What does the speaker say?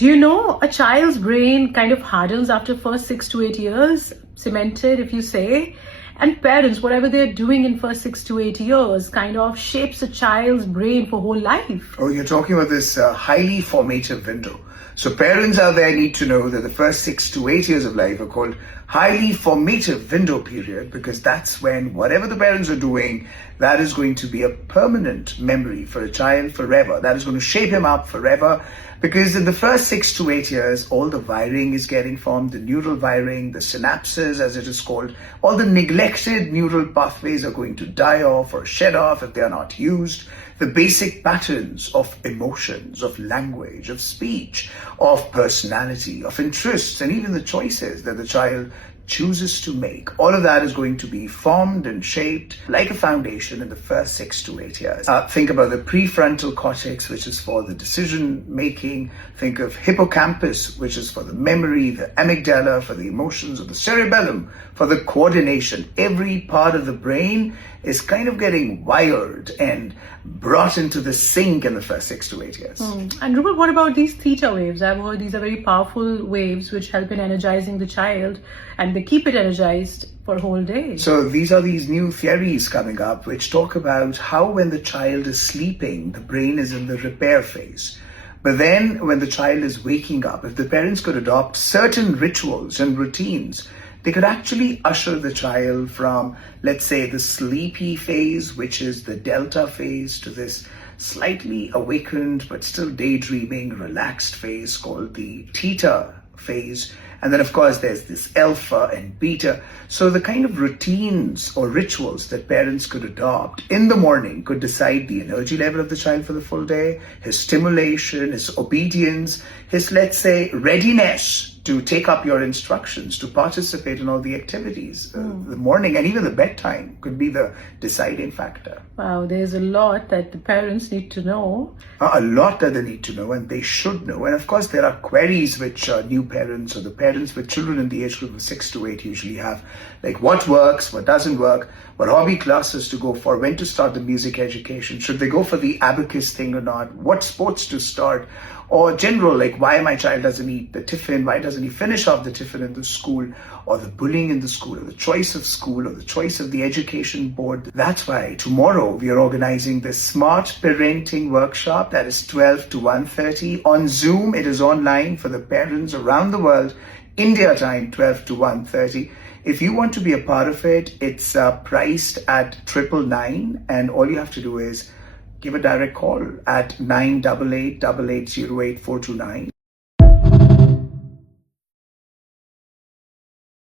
Do you know a child's brain kind of hardens after first 6 to 8 years, cemented if you say, and parents, whatever they're doing in first 6 to 8 years, kind of shapes a child's brain for whole life. Oh, you're talking about this highly formative window. So parents out there need to know that the first 6 to 8 years of life are called highly formative window period, because that's when whatever the parents are doing, that is going to be a permanent memory for a child forever. That is going to shape him up forever, because in the first 6 to 8 years, all the wiring is getting formed, the neural wiring, the synapses as it is called, all the neglected neural pathways are going to die off or shed off if they are not used. The basic patterns of emotions, of language, of speech, of personality, of interests, and even the choices that the child chooses to make. All of that is going to be formed and shaped like a foundation in the first 6 to 8 years. Think about the prefrontal cortex, which is for the decision making. Think of hippocampus, which is for the memory, the amygdala for the emotions, or the cerebellum for the coordination. Every part of the brain is kind of getting wired and brought into the sync in the first 6 to 8 years. And Rupal, what about these theta waves? I've heard these are very powerful waves which help in energizing the child, and they keep it energized for a whole day. So these are these new theories coming up which talk about how when the child is sleeping, the brain is in the repair phase. But then when the child is waking up, if the parents could adopt certain rituals and routines, they could actually usher the child from, let's say, the sleepy phase, which is the delta phase, to this slightly awakened but still daydreaming, relaxed phase called the theta phase. And then, of course, there's this alpha and beta. So the kind of routines or rituals that parents could adopt in the morning could decide the energy level of the child for the full day, his stimulation, his obedience, his, let's say, readiness to take up your instructions, to participate in all the activities. The morning and even the bedtime could be the deciding factor. Wow, there's a lot that the parents need to know. A lot that they need to know, and they should know. And of course, there are queries which new parents or the parents with children in the age group of 6 to 8 usually have, like what works, what doesn't work, what hobby classes to go for, when to start the music education, should they go for the abacus thing or not, what sports to start, or general, like why my child doesn't eat the tiffin, why doesn't he finish off the tiffin in the school, or the bullying in the school, or the choice of school, or the choice of the education board. That's why tomorrow we are organizing the Smart Parenting Workshop that is 12 to 1:30 on Zoom. It is online for the parents around the world, India time, 12 to 1:30. If you want to be a part of it, it's priced at 999, and all you have to do is give a direct call at 988 8808 429.